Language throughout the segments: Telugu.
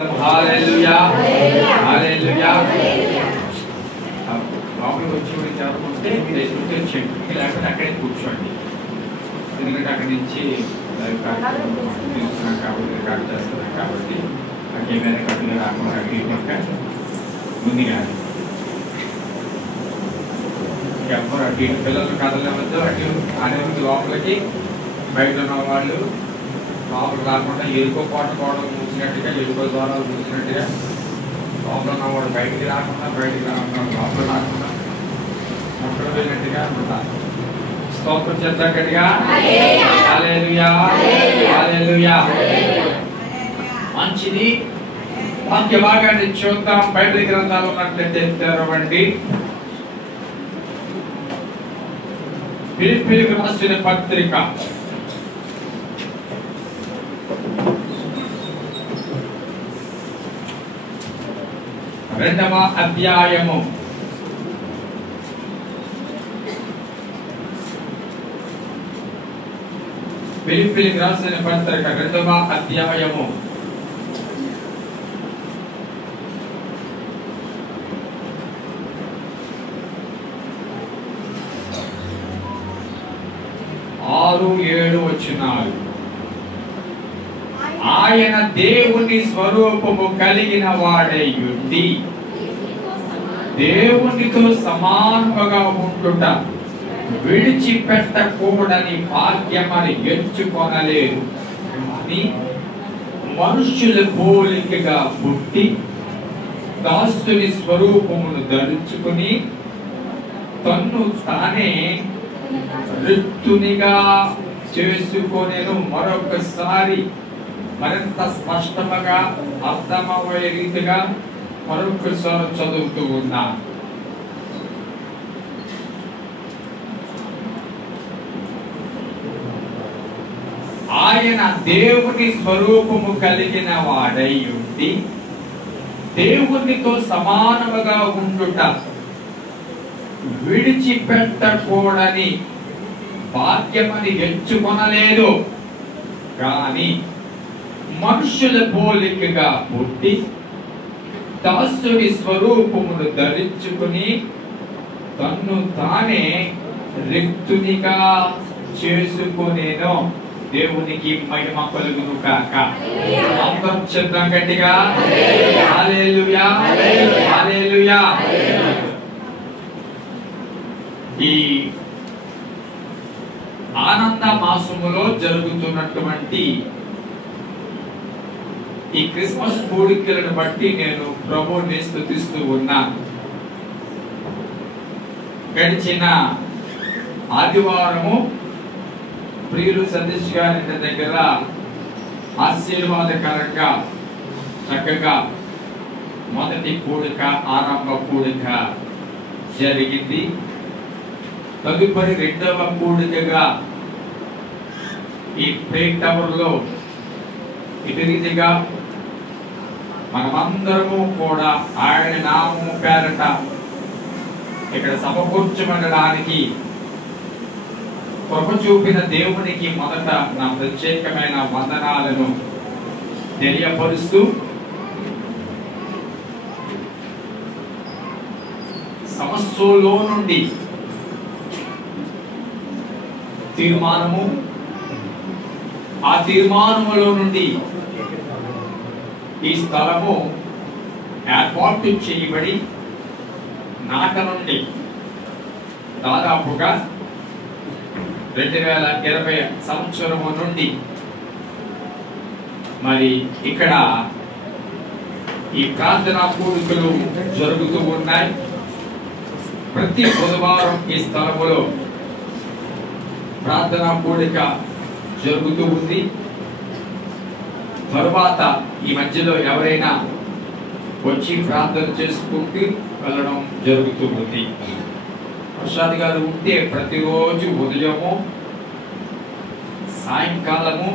హల్లెలూయా హల్లెలూయా. లోపలికి వచ్చి కూడా చదువుకుంటే మీరు వచ్చేయండి, లేకపోతే అక్కడే కూర్చోండి. ఎందుకంటే అక్కడి నుంచి తీసుకున్నాం కాబట్టి రికార్డ్ చేస్తున్నాం కాబట్టి ఆ కెమెరా కట్టుగా రాకుండా అటు ముందుగా ఎవరు అటు ఇటు పిల్లలు కదలవద్దు. అటు అనేది లోపలికి బయట ఉన్న వాళ్ళు లోపల రాకుండా ఎరుకో కోట కూడా మూసినట్టుగా ఎరుకో ద్వారాలు మూసినట్టుగా లోపల ఉన్నవాడు బయటికి రాకుండా లోపల రాకుండా మొక్కలు వెళ్ళినట్టుగా ఉంటారు. స్తోత్రం చేద్దాం గట్టిగా. హల్లెలూయా హల్లెలూయా. మంచిది. వాక్య భాగాన్ని చూద్దాం. బైబిల్ గ్రంథాలు ఉన్నట్లయితే తెరవండి. ఫిలిప్పీయులకు రాసిన పత్రిక 2వ అధ్యాయము 2వ అధ్యాయము 6-7 వచనాలు. ఆయన దేవుని స్వరూపము కలిగిన వాడై ఉండి దేవునితో సమానముగా ఉండుట విడిచిపెట్టకూడని భాగ్యమని ఎంచుకొనలేదు. అని మనుష్యుల పోలికగా పుట్టి దాసుని స్వరూపమును ధరించుకుని తన్ను తానే రిక్తునిగా చేసుకొనెను. మరొకసారి మరింత స్పష్టంగా అర్థమయ్యే రీతిగా మరొకసారి చదువుతూ ఉన్నా. ఆయన దేవుని స్వరూపము కలిగిన వాడై ఉండి దేవునితో సమానముగా ఉండుట విడిచిపెట్టకూడని భాగ్యమని ఎంచుకొనలేదు. కానీ మనుషుల పోలికగా పుట్టి దాసుని స్వరూపమును ధరించుకుని తన్ను తానే రిక్తునిగా చేసుకొనెను. దేవునికి మహిమ కలుగును గాక. అందరం చెప్దాం గట్టిగా. హల్లెలూయా హల్లెలూయా. ఈ ఆనంద మాసములో జరుగుతున్నటువంటి ఈ క్రిస్మస్ కోడికలను బట్టి నేను ప్రభువుని స్తుతిస్తూ ఉన్నాను. గడిచిన ఆదివారము ప్రియులు సతీష్ గారి దగ్గర ఆశీర్వాదకరంగా చక్కగా మొదటి కూడిక ఆరంభ కూడిక జరిగింది. తదుపరి 2వ కూడికగా ఈ ప్రేక్ టవర్ లో ఇటు రీతిగా మనమందరము కూడా ఆయన నామము పేరట ఇక్కడ సమకూర్చబడడానికి కృప చూపిన దేవునికి మొదట నా ప్రత్యేకమైన వందనాలను తెలియపరుస్తూ సమస్యలో నుండి తీర్మానము, ఆ తీర్మానములో నుండి ఈ స్థలము ఏర్పాటు చేయబడి నాట నుండి దాదాపుగా 2020 సంవత్సరము నుండి మరి ఇక్కడ ఈ ప్రార్థనా కూడికలు జరుగుతూ ఉన్నాయి. ప్రతి బుధవారం ఈ స్థలములో ప్రార్థనా కూడిక జరుగుతూ ఉంది. తరువాత ఈ మధ్యలో ఎవరైనా వచ్చి ప్రార్థన చేసుకుంటూ వెళ్ళడం జరుగుతూ ఉంది. ప్రసాద్ గారు ఉంటే ప్రతిరోజు ఉదయము సాయంకాలము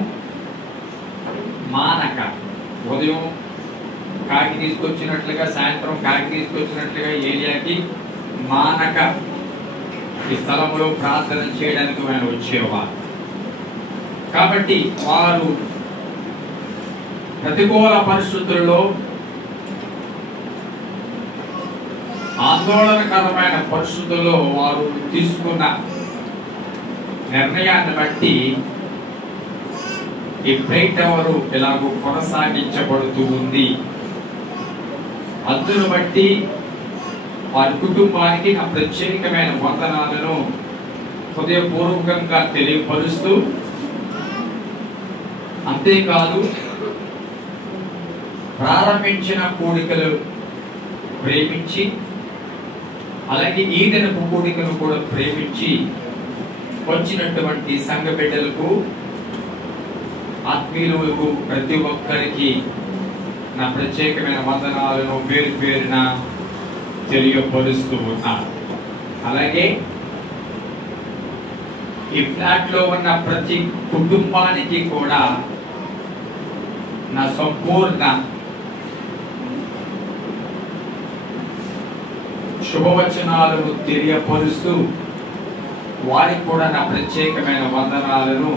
మానక ఉదయం కాకి తీసుకొచ్చినట్లుగా సాయంత్రం కాకి తీసుకొచ్చినట్లుగా ఏరియాకి మానక ఈ స్థలంలో ప్రార్థన చేయడానికి ఆయన వచ్చేవారు. కాబట్టి వారు ప్రతికూల పరిస్థితుల్లో, ఆందోళనకరమైన పరిస్థితుల్లో వారు తీసుకున్న నిర్ణయాన్ని బట్టి ఈ ప్రేట్ టవర్ ఎలాగో కొనసాగించబడుతూ ఉంది. అందును బట్టి వారి కుటుంబానికి నా ప్రత్యేకమైన వందనాలను హృదయపూర్వకంగా తెలియపరుస్తూ, అంతేకాదు ప్రారంభించిన కోరికలు ప్రేమించి, అలాగే ఈ దినపు కోరికను కూడా ప్రేమించి వచ్చినటువంటి సంఘ బిడ్డలకు, ఆత్మీయులకు ప్రతి ఒక్కరికి నా ప్రత్యేకమైన వందనాలను పేరు పేరున తెలియపరుస్తూ ఉన్నాను. అలాగే ఈ ఫ్లాట్ లో ఉన్న ప్రతి కుటుంబానికి కూడా నా సంపూర్ణ శుభవచనాలను తెలియపరుస్తూ వారికి కూడా నా ప్రత్యేకమైన వందనాలను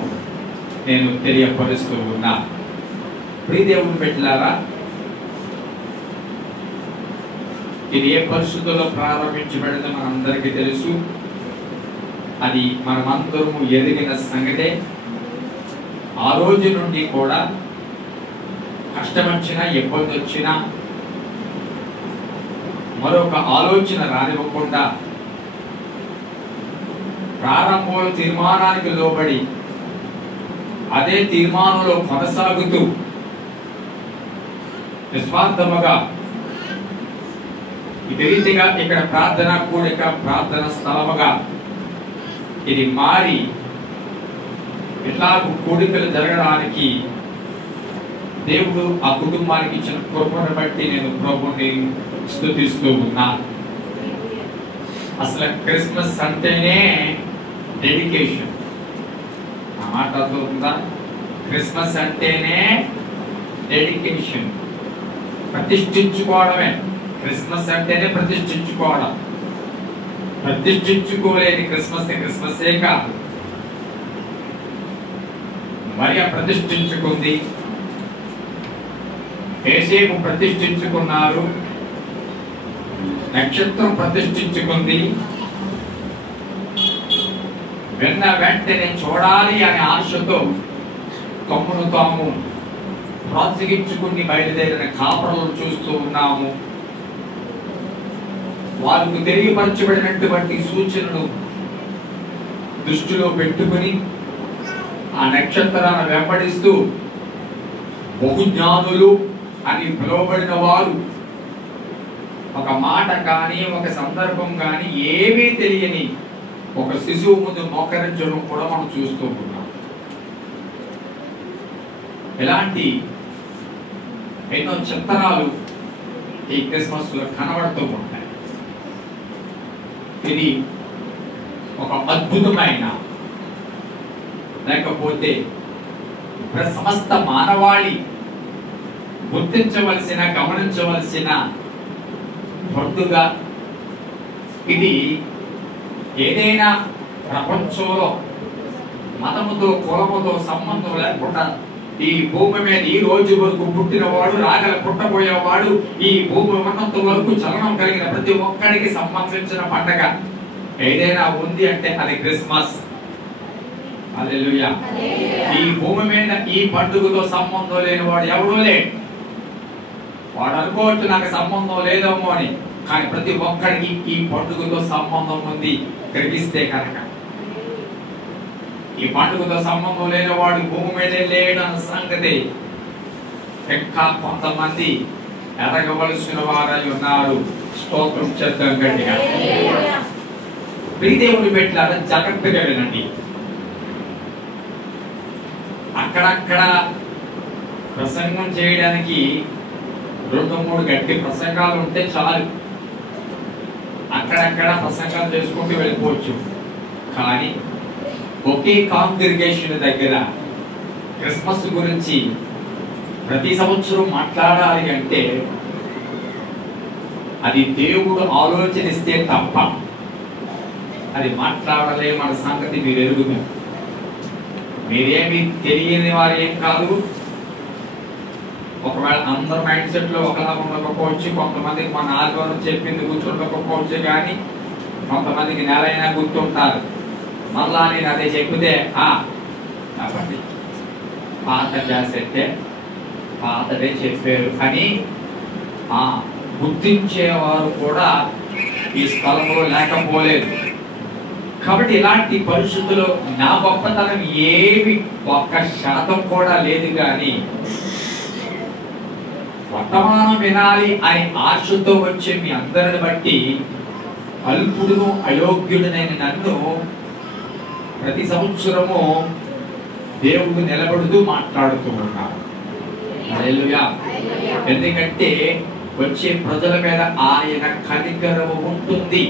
నేను తెలియపరుస్తూ ఉన్నా. ప్రియదేవుని బిడ్డలారా, ఇది ఏ పరిస్థితుల్లో ప్రారంభించబడిందో మనందరికీ తెలుసు. అది మనమందరము ఎదిగిన సంగతే. ఆ రోజు నుండి కూడా కష్టం వచ్చినా, ఇబ్బంది వచ్చినా మరొక ఆలోచన రానివ్వకుండా ప్రారంభంలో తీర్మానానికి లోబడి అదే తీర్మానంలో కొనసాగుతూ నిస్వార్థముగా ఇదే రీతిగా ఇక్కడ ప్రార్థన కూడిక, ప్రార్థన స్థలముగా ఇది మారి ఇట్లాగూ కోరికలు జరగడానికి దేవుడు ఆ కుటుంబానికి ఇచ్చిన కృపను బట్టి నేను ప్రభుని స్తుతిస్తూ ఉన్నాను. అసలు క్రిస్మస్ అంటేనే డెడికేషన్. ఆ మాట అర్థమవుతుందా? క్రిస్మస్ అంటేనే డెడికేషన్, ప్రతిష్ఠించుకోవడమే. క్రిస్మస్ అంటేనే ప్రతిష్ఠించుకోవడం. ప్రతిష్ఠించుకోలేని క్రిస్మసే కాదు. మరియ ప్రతిష్ఠించుకుంది, యేసేపు ప్రతిష్ఠించుకున్నారు, నక్షత్రం ప్రతిష్ఠించుకుంది. విన్న వెంటనే చూడాలి అనే ఆశతో తమ్మును తాము ప్రోత్సహించుకుని బయలుదేరిన కాపరులను చూస్తూ ఉన్నాము. వారికి తెలియపరచబడినటువంటి సూచనలు దృష్టిలో పెట్టుకుని ఆ నక్షత్రాన్ని వెంబడిస్తూ బహుజ్ఞానులు అని పిలువబడిన వారు ఒక మాట కానీ, ఒక సందర్భం కానీ ఏమీ తెలియని ఒక శిశువు ముందు మోకరించడం కూడా మనం చూస్తూ ఉన్నాం. ఇలాంటి ఎన్నో చిత్రాలు ఈ క్రిస్మస్ లో కనబడుతూ ఉంటాయి. ఇది ఒక అద్భుతమైన, లేకపోతే సమస్త మానవాళి గుర్తించవలసిన, గమనించవలసిన పండుగ ఇది. ఏదైనా ప్రపంచంలో మతముతో, కులముతో సంబంధం లేకుండా ఈ భూమి మీద ఈ రోజు వరకు పుట్టినవాడు, రాగల పుట్టబోయేవాడు, ఈ భూమి ఉన్నంత వరకు చలనం కలిగిన ప్రతి ఒక్కడికి సంబంధించిన పండగ ఏదైనా ఉంది అంటే అది క్రిస్మస్. హల్లెలూయా. ఈ భూమి మీద ఈ పండుగతో సంబంధం లేని వాడు ఎవడూ లేడు. వాడు అనుకోవచ్చు నాకు సంబంధం లేదేమో అని, కానీ ప్రతి ఒక్కడికి ఈ పండుగతో సంబంధం ఉంది గ్రహిస్తే కనుక. ఈ పండుగతో సంబంధం లేని వాడు భూమి మీద లేడన్న సంగతి ఇంకా కొంతమంది ఎరగవలసిన వారై ఉన్నారు. స్తోత్రం చేద్దాం గట్టిగా. ప్రియదేవుని పెట్టారా, జాగ్రత్తగా వినండి. అక్కడక్కడ ప్రసంగం చేయడానికి 2-3 గట్టి ప్రసంగాలు ఉంటే చాలు. అక్కడక్కడ ప్రసంగాలు చేసుకుంటూ వెళ్ళిపోవచ్చు. కానీ ఒకే కాంగ్రిగేషన్ దగ్గర క్రిస్మస్ గురించి ప్రతి సంవత్సరం మాట్లాడాలి అంటే అది దేవుడు ఆలోచనిస్తే తప్ప అది మాట్లాడలేమన్న సంగతి మీరు ఎరుగుతారు. మీరేమి తెలియని వారు ఏం కాదు. ఒకవేళ అందరు మైండ్ సెట్ లో ఒకలాగా ఉండకపోవచ్చు, కొంతమందికి మన ఆదివారం చెప్పింది గుర్తుండకపోవచ్చు, కానీ కొంతమందికి నెల అయినా గుర్తుంటారు. మళ్ళా నేను అదే చెప్తే కాబట్టి పాత క్యాసెట్టే పాతదే చెప్పారు అని గుర్తించేవారు కూడా ఈ స్థలంలో లేకపోలేదు. కాబట్టి ఇలాంటి పరిస్థితుల్లో నా గొప్పతనం ఏమి 1% కూడా లేదు. కానీ వర్తమానం వినాలి అని ఆశతో వచ్చే మీ అందరిని బట్టి అల్పుడును అయోగ్యుడినైన నన్ను ప్రతి సంవత్సరము దేవుడు నిలబడుతూ మాట్లాడుతూ ఉన్నారు. హల్లెలూయా. ఎందుకంటే వచ్చే ప్రజల మీద ఆయన కనికరము ఉంటుంది.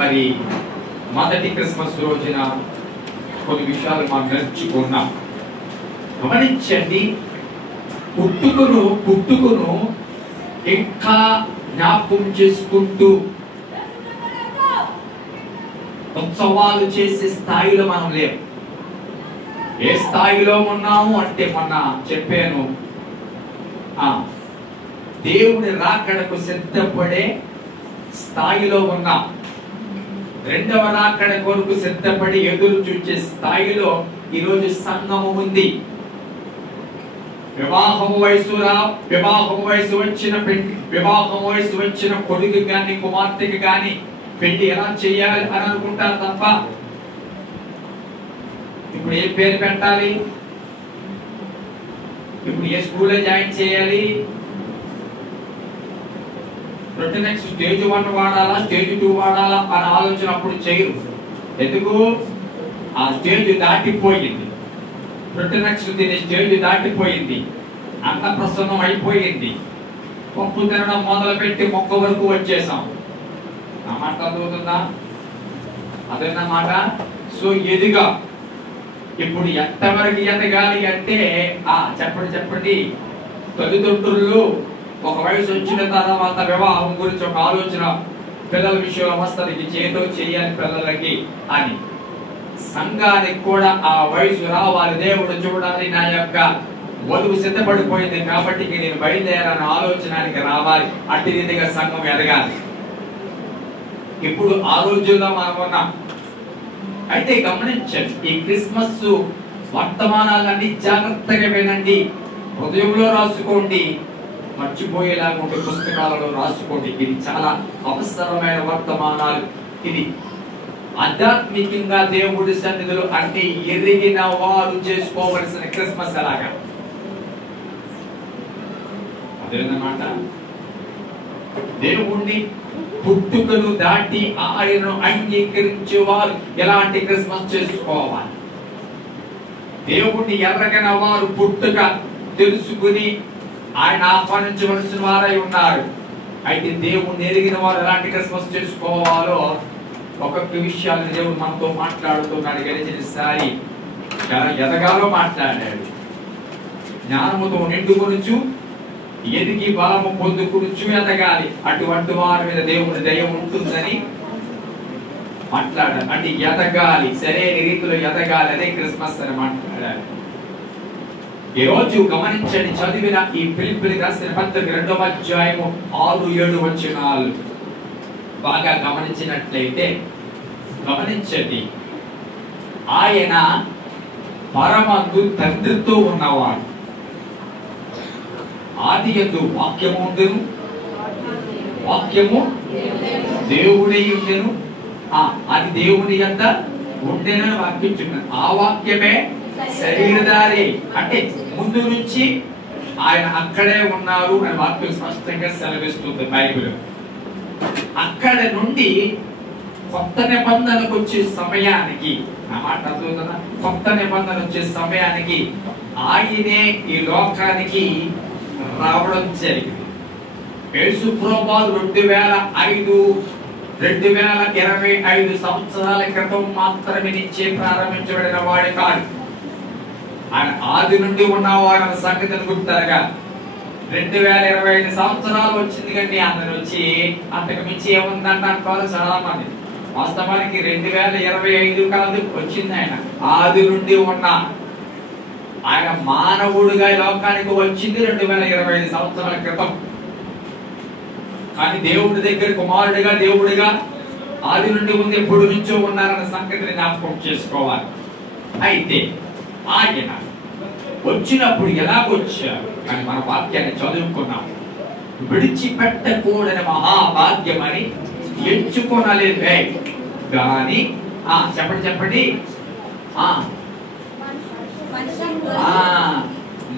మరి మొదటి క్రిస్మస్ రోజున కొన్ని విషయాలు మనం నేర్చుకున్నాం. గమనించండి, పుట్టుకును ఇంకా జ్ఞాపకం చేసుకుంటూ ఉత్సవాలు చేసే స్థాయిలో మనం లేవు. ఏ స్థాయిలో ఉన్నాము అంటే మొన్న చెప్పాను, దేవుని రాకడకు సిద్ధపడే స్థాయిలో ఉన్నాం. రెండవ రాకడ కొరకు సిద్ధపడి ఎదురు చూసే స్థాయిలో ఈరోజు సంఘము ఉంది. వివాహం వయసు వచ్చిన కొడుకు గాని కుమార్తెకి గాని పెళ్లి ఎలా చేయాలి అని అనుకుంటారు తప్ప ఇప్పుడు ఏ పేరు పెట్టాలి, ఇప్పుడు ఏ స్కూల్లో జాయిన్ చేయాలి, నెక్స్ట్ స్టేజ్ 1 వాడాలా స్టేజ్ 2 వాడాలా అని ఆలోచన అప్పుడు చేయరు. ఎందుకు? ఆ స్టేజ్ దాటిపోయింది. నెక్స్ట్ తినే స్టేజ్ దాటిపోయింది. అంత ప్రసన్నం అయిపోయింది. పప్పు తినడం మొదలు పెట్టి మొక్క వరకు వచ్చేసాం. ఆ మాట అర్థమవుతుందా? అదేనమాట. సో ఎదిగా ఇప్పుడు ఎంతవరకు ఎదగాలి అంటే చెప్పండి. తల్లిదండ్రులు ఒక వయసు వచ్చిన తర్వాత వివాహం గురించి ఒక ఆలోచన పిల్లల విషయంలో వస్తుంది, చేతో చేయాలి పిల్లలకి అని. సంఘానికి కూడా ఆ వయసు రావాలి, దేవుడు చూడాలి, నా యొక్క వధువు సిద్ధపడిపోయింది కాబట్టి నేను బయలుదేరాలని ఆలోచనకి రావాలి. అట్టి రీతిగా సంఘం ఎదగాలి. ఇప్పుడు ఆ రోజుల్లో మనం ఉన్నాం. అయితే గమనించండి, ఈ క్రిస్మస్ వర్తమానాలన్నీ జాగ్రత్తగా వినండి, హృదయంలో రాసుకోండి, మర్చిపోయేలాగా ఉండే పుస్తకాలలో రాసుకోండి. ఇది చాలా అవసరమైన వర్తమానాలు. ఇది ఆధ్యాత్మికంగా దేవుడి సన్నిధిలో అంటే ఎరిగిన వారు చేసుకోవలసిన క్రిస్మస్ ఎలాగా అదేనమాట. దేవుణ్ణి పుట్టుకను దాటి ఆయనను అంగీకరించే వారు ఎలాంటి క్రిస్మస్ చేసుకోవాలి. దేవుణ్ణి ఎర్రగన వారు పుట్టుక తెలుసుకుని ఆయన ఆహ్వానించవలసిన వారై ఉన్నారు. అయితే దేవుణ్ణి ఎరిగిన వారు ఎలాంటి క్రిస్మస్ చేసుకోవాలో ఒక్కొక్క విషయాన్ని దేవుడు మనతో మాట్లాడుతున్నాడు. గడిచినసారి చాలా ఎదగాలో మాట్లాడాడు. జ్ఞానముతో నిండుకొనుచు ఎదిగి బలము పొందుకొనుచు ఎదగాలి. అటువంటి వారి మీద దేవుని దయ ఉంటుందని మాట్లాడాలి. అంటే ఎదగాలి, సరైన రీతిలో ఎదగాలి. అదే క్రిస్మస్ అని మాట్లాడాలి. ఈ రోజు గమనించండి, చదివిన ఈ ఫిలిప్పీయులకు రాసిన పత్రిక 2వ అధ్యాయము 6-7 వచనాలు బాగా గమనించినట్లయితే గమనించండి, ఆయన పరమందు తండ్రితో ఉన్నవాడు. ఆదియందు వాక్యము ఉండెను, వాక్యము దేవుడై ఉండెను, అది దేవుని యొద్ద ఉండెనని వాక్యం. ఆ వాక్యమే శరీరధారి. అంటే ముందు నుంచి ఆయన అక్కడే ఉన్నారు అని వాక్యం స్పష్టంగా సెలవిస్తుంది బైబిల్. అక్కడ నుండి కొత్త నిబంధనకు వచ్చే సమయానికి, ఆ మాట అర్థమవుతుందా? కొత్త నిబంధన వచ్చే సమయానికి ఆయనే ఈ లోకానికి రావడం జరిగింది. యేసు ప్రభువు 2025 సంవత్సరాల క్రితం మాత్రమే నిచ్చే ప్రారంభించబడిన వాడు కాదు. ఆయన ఆది నుండి ఉన్నవాడు అన్న సంగతిని గుర్తారుగా. 2025 సంవత్సరాలు వచ్చింది కండి అందరు వచ్చి అంతకు మించి ఏముందంట అనుకోవాలి చాలా మంది. వాస్తవానికి 2025 కాదు వచ్చింది. ఆయన ఆది నుండి ఉన్న ఆయన మానవుడిగా లోకానికి వచ్చింది 2025 సంవత్సరాల క్రితం. కానీ దేవుడి దగ్గర కుమారుడిగా దేవుడిగా ఆది నుండి ఉంది, ఎప్పుడు నుంచో ఉన్నారన్న సంగతిని జ్ఞాపకం చేసుకోవాలి. అయితే ఆయన వచ్చినప్పుడు ఎలాగొచ్చారు అని మన వాక్యాన్ని చదువుకున్నాం. విడిచిపెట్టకూడని మహాభాగ్యమని ఎంచుకోనలేదే కానీ చెప్పండి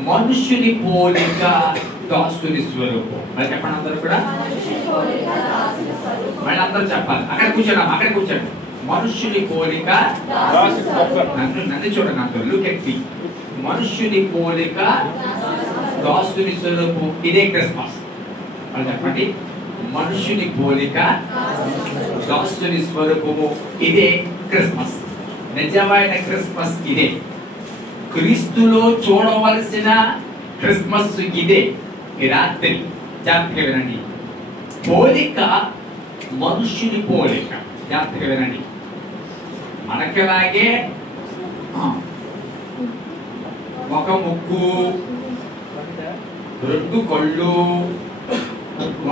మనుషుని పోలిక దాసుని స్వరూపం. మరి చెప్పండి అందరూ కూడా, మళ్ళీ అందరూ చెప్పాలి. అక్కడ కూర్చోండి. మనుషుని పోలిక, నన్ను చూడండి అందరూ, లుక్ ఎట్ మీ. మనుషుని పోలిక దాసుని స్వరూపం. ఇదే క్రిస్మస్. మరి చెప్పండి, మనుషుని పోలిక దాసుని స్వరూపము. ఇదే క్రిస్మస్. నిజమైన క్రిస్మస్ ఇదే. క్రీస్తులో చూడవలసిన క్రిస్మస్ ఇదే. ఈ రాత్రి జాగ్రత్తగా వినండి. పోలిక, మనుషుని పోలిక. జాగ్రత్తగా వినండి. మనకిలాగే ఒక ముక్కు, 2 కళ్ళు,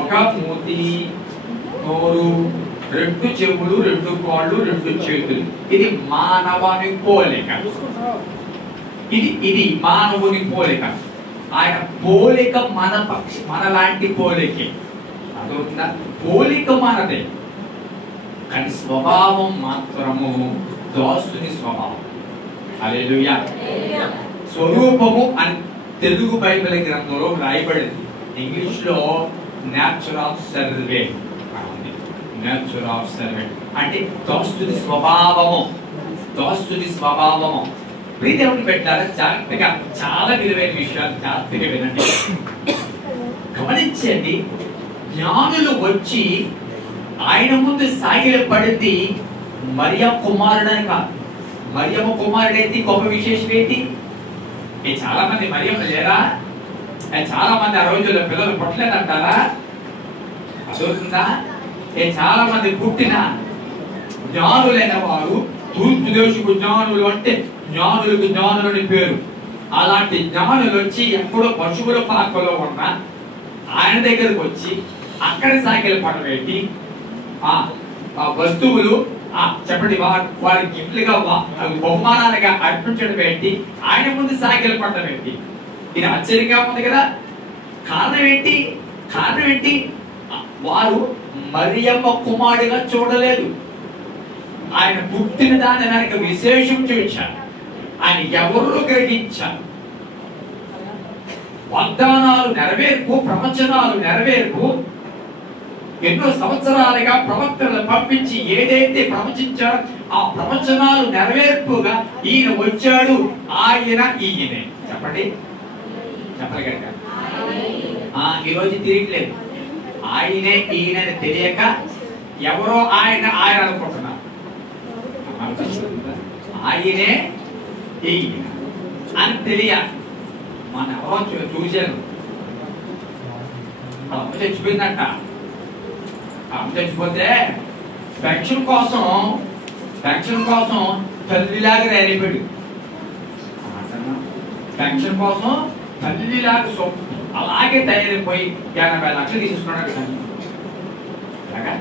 ఒక మూతి, నోరు, 2 చెవులు, 2 కాళ్ళు, 2 చేతులు. ఇది మానవుని పోలిక. ఇది మానవుని పోలిక. ఆయన పోలిక మనలాంటి పోలికే. అదవుతుందా? పోలిక మనదే, కానీ స్వభావం మాత్రము దాసుని స్వభావం. హల్లెలూయా. స్వరూపము అని తెలుగు బైబిల్ గ్రంథంలో రాయబడింది. ఇంగ్లీష్ లో nature of servant. Nature of servant అంటే దాసుని స్వభావము. ప్రీతిని పెట్టారా? జాగ్రత్తగా, చాలా విలువైన విషయాలు జాగ్రత్తగా వినండి, గమనించండి. జ్ఞానులు వచ్చి ఆయన ముందు సాగిలపడింది మరియమ్మ కుమారుడని కాదు. మరియమ్మ కుమారుడైతే గొప్ప విశేషం ఏంటి? చాలా మంది మరియమ్మ లేరా? చాలా మంది ఆ రోజుల్లో పిల్లలు పుట్టలేదంటారా? అదవుతుందా? చాలా మంది పుట్టిన జ్ఞానులైన వారు, తూర్పు దేశపు జ్ఞానులు అంటే జ్ఞానులకు జ్ఞానులని పేరు. అలాంటి జ్ఞానులు వచ్చి ఎక్కడో పశువుల పాకలో ఉన్న ఆయన దగ్గరకు వచ్చి అక్కడ సాగిల పడబెట్టి ఆ వస్తువులు చెప్పండి వారి గిఫ్ట్లుగా బహుమానాలుగా అర్పించడం పెట్టి ఆయన ముందు సాగిల పడబెట్టి. ఇది ఆశ్చర్యంగా ఉంది కదా. కారణం ఏంటి? వారు మరియమ్మ కుమారుడిగా చూడలేదు. ఆయన పుట్టిన దాని వెనక విశేషం చూచారు. ఆయన ఎవరు గ్రహించారు. వాగ్దానాలు నెరవేర్పు, ప్రవచనాలు నెరవేర్పు. ఎన్నో సంవత్సరాలుగా ప్రవక్తలను పంపించి ఏదైతే ప్రవచించారో ఆ ప్రవచనాలు నెరవేర్పుగా ఈయన వచ్చాడు. ఈయనే చెప్పండి, చెప్పగలగా. ఈరోజు తిరిగిలేదు. ఈయనని తెలియక ఎవరో ఆయన అనుకుంటున్నారు. ఆయనే ఈయన అని తెలియాలి. మన ఎవరో చూశారు. అమ్మ చచ్చిపోయిందంట. అమ్మ చచ్చిపోతే పెన్షన్ కోసం తల్లిలాగా తయారైపోయాడు. పెన్షన్ కోసం తల్లిలాగా అలాగే తయారైపోయి 80 లక్షలు తీసుకున్నాడు. అలాగా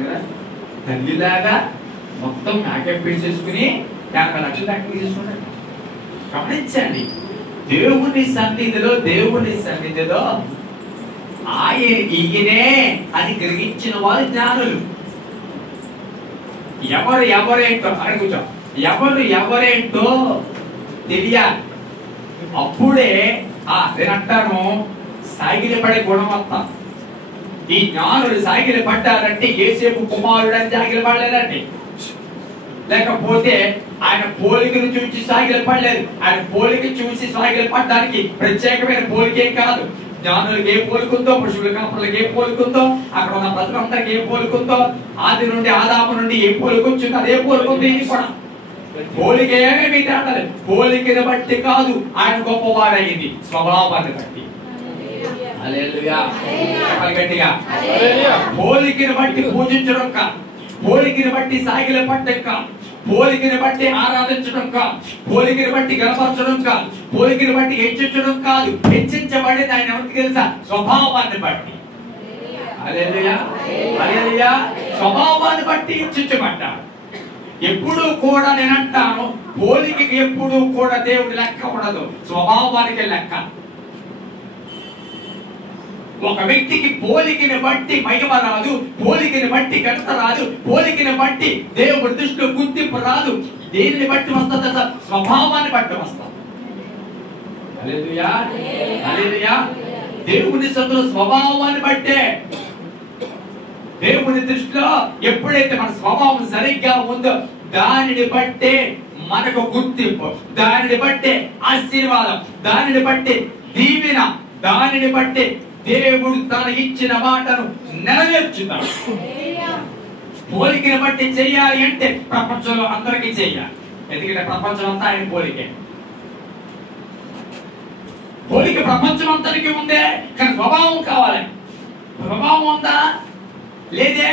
కదా, తల్లిలాగా మొత్తం మేకప్ వేసేసుకుని 50 లక్షలు దాకా తీసుకున్నాడు. గమనించండి, దేవుని సన్నిధిలో ఆయన ఈయనే అని గ్రహించిన వారు జ్ఞానులు. ఎవరేంటో తెలియాలి. అప్పుడే నేనంటాను సాగిలపడే గుణవత్త. ఈ జ్ఞానులు సాగిలి పడ్డారంటే యేసేపు కుమారుడు అని సాగిలి పడలేదండి. లేకపోతే ఆయన పోలికను చూసి సాగిలి పడలేదు. ఆయన పోలిక చూసి సాగిలి పడ్డానికి ప్రత్యేకమైన పోలికేం కాదు. జ్ఞానులకు ఏ పోలికుందో, పురుషుల కాపులకు ఏ పోలికుందో, అక్కడ ఉన్న ప్రజలందరికి ఏ పోలికుందో, ఆది నుండి ఆదాము నుండి ఏ పోలికొచ్చిందో అదే పోలికుంది. ఇది కూడా పోలిక ఏమేమి తేడాలి. పోలికను బట్టి కాదు ఆయన గొప్పవారయ్యింది, స్వభావాన్ని బట్టి. హల్లెలూయా. గట్టిగా పోలికను బట్టి పూజించడం కా, పోలికను బట్టి సాగిల పట్టం కా, పోలికని బట్టి ఆరాధించడం కాదు, పోలికని బట్టి గణపరచడం కాదు, పోలికని బట్టి హెచ్చించడం కాదు. హెచ్చించబడేది ఆయన ఎవరికి తెలుసా? స్వభావాన్ని బట్టి. హల్లెలూయా, హల్లెలూయా. స్వభావాన్ని బట్టి హెచ్చించబడ్డాడు. ఎప్పుడు కూడా నేను అంటాను, పోలికకి ఎప్పుడు కూడా దేవుడి లెక్క ఉండదు, స్వభావానికి లెక్క. ఒక వ్యక్తికి పోలికని బట్టి మహిమ రాదు, పోలికని బట్టి ఘనత రాదు, పోలికని బట్టి దేవుడి దృష్టిలో గుర్తింపు రాదు. దేనిని బట్టి వస్తుంది? స్వభావాన్ని బట్టి వస్తుంది. హల్లెలూయా, హల్లెలూయా. దేవుని సొంత స్వభావాన్ని బట్టే. దేవుని దృష్టిలో ఎప్పుడైతే మన స్వభావం సరిగ్గా ఉందో దానిని బట్టే మనకు గుర్తింపు, దానిని బట్టే ఆశీర్వాదం, దానిని బట్టి దీవెన, దానిని బట్టి దేవుడు తన ఇచ్చిన మాటను నెరవేర్చుతాడు. పోలికని బట్టి చెయ్యాలి అంటే ప్రపంచంలో అందరికీ చెయ్యాలి, ఎందుకంటే ప్రపంచం అంతా ఆయన పోలికే. పోలిక ప్రపంచం అంతరికి ఉందే, కానీ స్వభావం కావాలి. స్వభావం ఉందా? లేదే.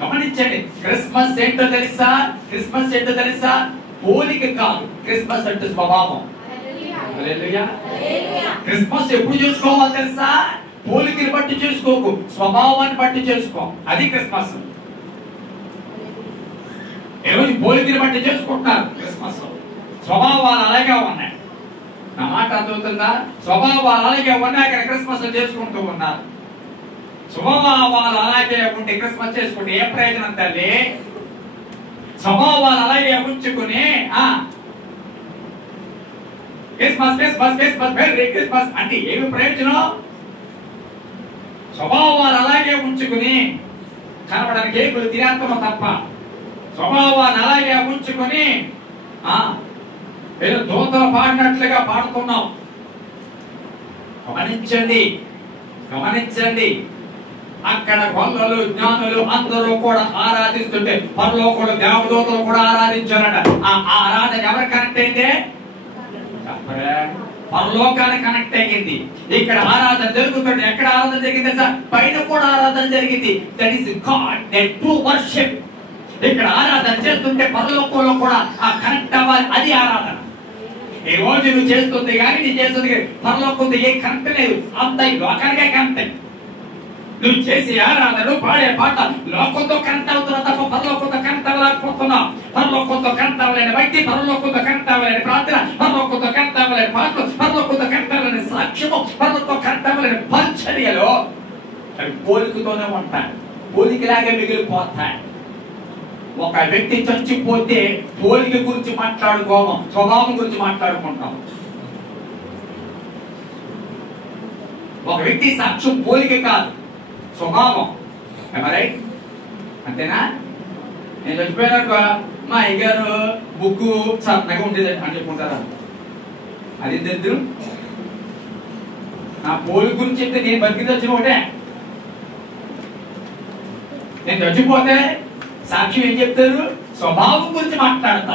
గమనించండి, క్రిస్మస్ ఏంటో తెలుసా? క్రిస్మస్ ఏంటో తెలుసా? పోలిక కాదు, క్రిస్మస్ అంటే స్వభావం. హల్లెలూయా. క్రిస్మస్ ఎప్పుడు చేసుకోవాలి తెలుసా? పోలికని బట్టి చేసుకోకు, స్వభావాన్ని బట్టి చేసుకో. అది క్రిస్మస్. ఈరోజు పోలికని బట్టి చేసుకుంటున్నారు క్రిస్మస్. స్వభావాలు అలాగే ఉన్నాయి. నా మాట అర్థమవుతుందా? స్వభావాలు అలాగే ఉన్నాయి కానీ క్రిస్మస్ చేసుకుంటూ ఉన్నారు. స్వభావాలు అలాగే ఉంటే క్రిస్మస్ చేసుకుంటే ఏ ప్రయోజనం తల్లి? స్వభావాలు అలాగే ఉంచుకుని Christmas Christmas Christmas merry Christmas అంటే ఏమి ప్రయోజనం? స్వభావాలు అలాగే ఉంచుకుని కనబడడానికి కేకులు తినేస్తామో తప్ప, స్వభావాన్ని అలాగే ఉంచుకుని ఏదో దోతలు పాడినట్లుగా పాడుతున్నాం. గమనించండి, గమనించండి. అక్కడ గొల్లలు జ్ఞానులు అందరూ కూడా ఆరాధిస్తుంటే పరలోకంలో దేవదూతలు కూడా ఆరాధించారట. ఆ ఆరాధన ఎవరు కనెక్ట్ అయిందే? పరలోకానికి కనెక్ట్ అయ్యింది. ఇక్కడ ఆరాధన జరుగుతుంది. ఎక్కడ ఆరాధన జరిగింది సార్? పైన కూడా ఆరాధన జరిగింది. That is God, that true worship. ఇక్కడ ఆరాధన చేస్తుంటే పరలోకంలో కూడా ఆ కనెక్ట్ అవ్వాలి. అది ఆరాధన. ఈ రోజు నువ్వు చేస్తుంది కానీ నీ చేస్తుంది పరలోకంతో ఏ కనెక్ట్ లేదు, అంత ఈ లోకానికే కనెక్ట్. నువ్వు చేసే ఆరాధన, పాడే పాట లోకంతో కనెక్ట్ అవుతున్నా తప్ప పరలోకంతో కనెక్ట్ అవ్వలేకపోతున్నావు. పరలోకంతో కనెక్ట్ అవ్వలేని వ్యక్తి, పరలోకంతో కనెక్ట్ అవ్వలేని ప్రార్థన, పరలోకంతో కనెక్ట్ అవ్వలేని పాటలు, పరలోకంతో కనెక్ట్ అవ్వలేని సాక్ష్యము, పరలోకంతో కనెక్ట్ అవ్వలేని పరిచర్యలో అవి పోలికతోనే ఉంటాయి, పోలికలాగే మిగిలిపోతాయి. ఒక వ్యక్తి చచ్చిపోతే పోలిక గురించి మాట్లాడుకోము, స్వభావం గురించి మాట్లాడుకుంటాం. ఒక వ్యక్తి సాక్ష్యం పోలిక కాదు, స్వభావం. రైట్? అంతేనా? నేను చచ్చిపోయినాక మా అయ్యగారు బుక్కు సన్నగా ఉండేది అని చెప్పుకుంటారా? అది దరిద్రం. నా పోలిక గురించి చెప్తే నేను బతికి వచ్చిన ఒకటే. నేను చచ్చిపోతే సాక్షి ఏం చెప్తారు? స్వభావం గురించి మాట్లాడతా.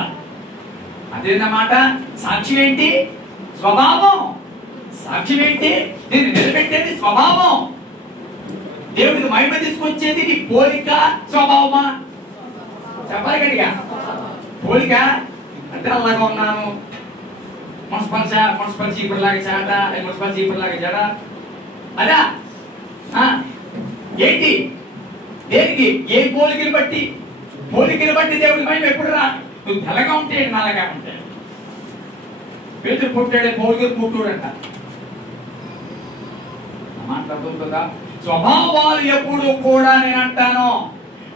అదేనమాట. సాక్షి ఏంటి? స్వభావం. సాక్షి ఏంటి? నేను నిలబెట్టేది స్వభావం. దేవుడికి మహిమ తీసుకొచ్చేది నీ పోలిక స్వభావమా? చెప్పాలి గడిగా. పోలిక అంటే అలాగా ఉన్నాను, మున్సిపల్ చీపురులాగా చాట, మున్సిపల్ చీపురులాగా జడ, అదా? ఏంటి? దేనికి? ఏ పోలికని బట్టి? పోలికని బట్టి దేవుడి మహిమ ఎప్పుడు రా? నువ్వు తెల్లగా ఉంటే నల్లగా ఉంటే. పేతురు పుట్టాడే పోలికలు పుట్టుడంట. మాట్లాడుతుందా? స్వభావాలు ఎప్పుడు కూడా నేను అంటాను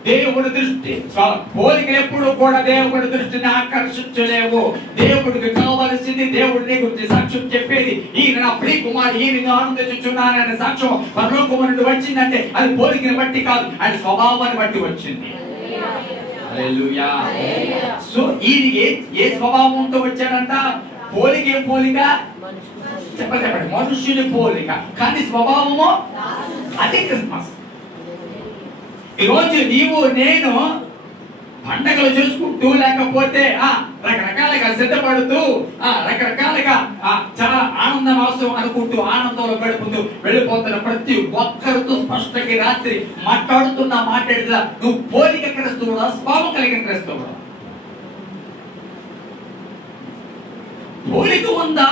దేవుడి దృష్టి, పోలికలు ఎప్పుడు కూడా దేవుడి దృష్టిని ఆకర్షించలేవు. దేవుడికి కావలసింది దేవుడిని గురించి సాక్ష్యం చెప్పేది. ఈయన నా ప్రియ కుమారుడు, ఈయన ఆనందించుచున్నాననే సాక్ష్యం పరలోకం నుండి వచ్చిందంటే అది పోలికని బట్టి కాదు, అది స్వభావాన్ని బట్టి వచ్చింది. హల్లెలూయా. సో ఈయన ఏ స్వభావంతో వచ్చాడంట? పోలిక. ఏం పోలిక? చెప్పండి. మనుష్యుని పోలిక, కానీ స్వభావము అదే క్రిస్మస్. ఈరోజు నీవు నేను పండగలు చేసుకుంటూ లేకపోతే రకరకాలుగా సిద్ధపడుతూ రకరకాలుగా చాలా ఆనందం అవసరం అనుకుంటూ ఆనందంలో గడుపుతూ వెళ్ళిపోతున్న ప్రతి ఒక్కరితో స్పష్టంగా రాత్రి మాట్లాడుతున్నా మాట్లాడిదా నువ్వు పోలిక క్రైస్తవుడా, స్వభావం కలిగిన క్రైస్తవుడా? పోలిక ఉందా,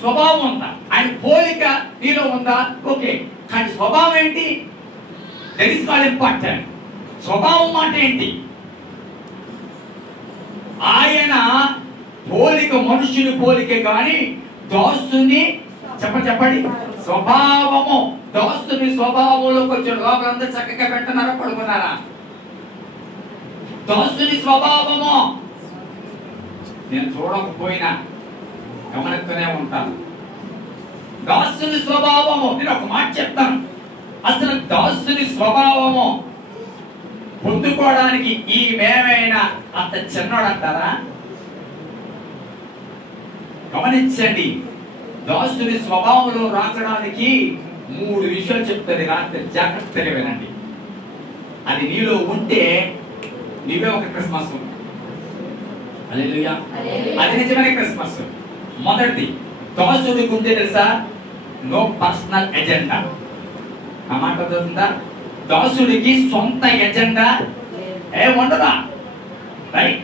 స్వభావం ఉందా? ఆయన పోలిక నీలో ఉందా? ఓకే, కానీ స్వభావం ఏంటి? That is called important. స్వభావం మాట ఏంటి? ఆయన పోలిక మనుషుని పోలికే కానీ దాసుని చెప్పండి స్వభావము. దాసుని స్వభావంలోకి వచ్చాడు. లోపలంతా చక్కగా పెట్టినారా, పడుకున్నారా? దాసుని స్వభావము నేను చూడకపోయినా గమనిస్తూనే ఉంటాను. దాసుని స్వభావము, నేను ఒక మాట చెప్తాను. అసలు దాసుని స్వభావము పొందుకోవడానికి ఈ మేమైనా అంత చిన్నోడంటారా? గమనించండి, దాసుని స్వభావంలో రాకడానికి 3 విషయాలు చెప్తుంది. రాత్రి జాగ్రత్తగా వినండి. అది నీలో ఉంటే నీవే ఒక క్రిస్మస్. హల్లెలూయా. అది నిజమైన క్రిస్మస్. మొదటిది, దాసుడికి ఉంటే తెలుసా, నో పర్సనల్ ఎజెండా. ఆ మాట అవుతుందా? దాసుడికి సొంత ఎజెండా ఉండదా? రైట్.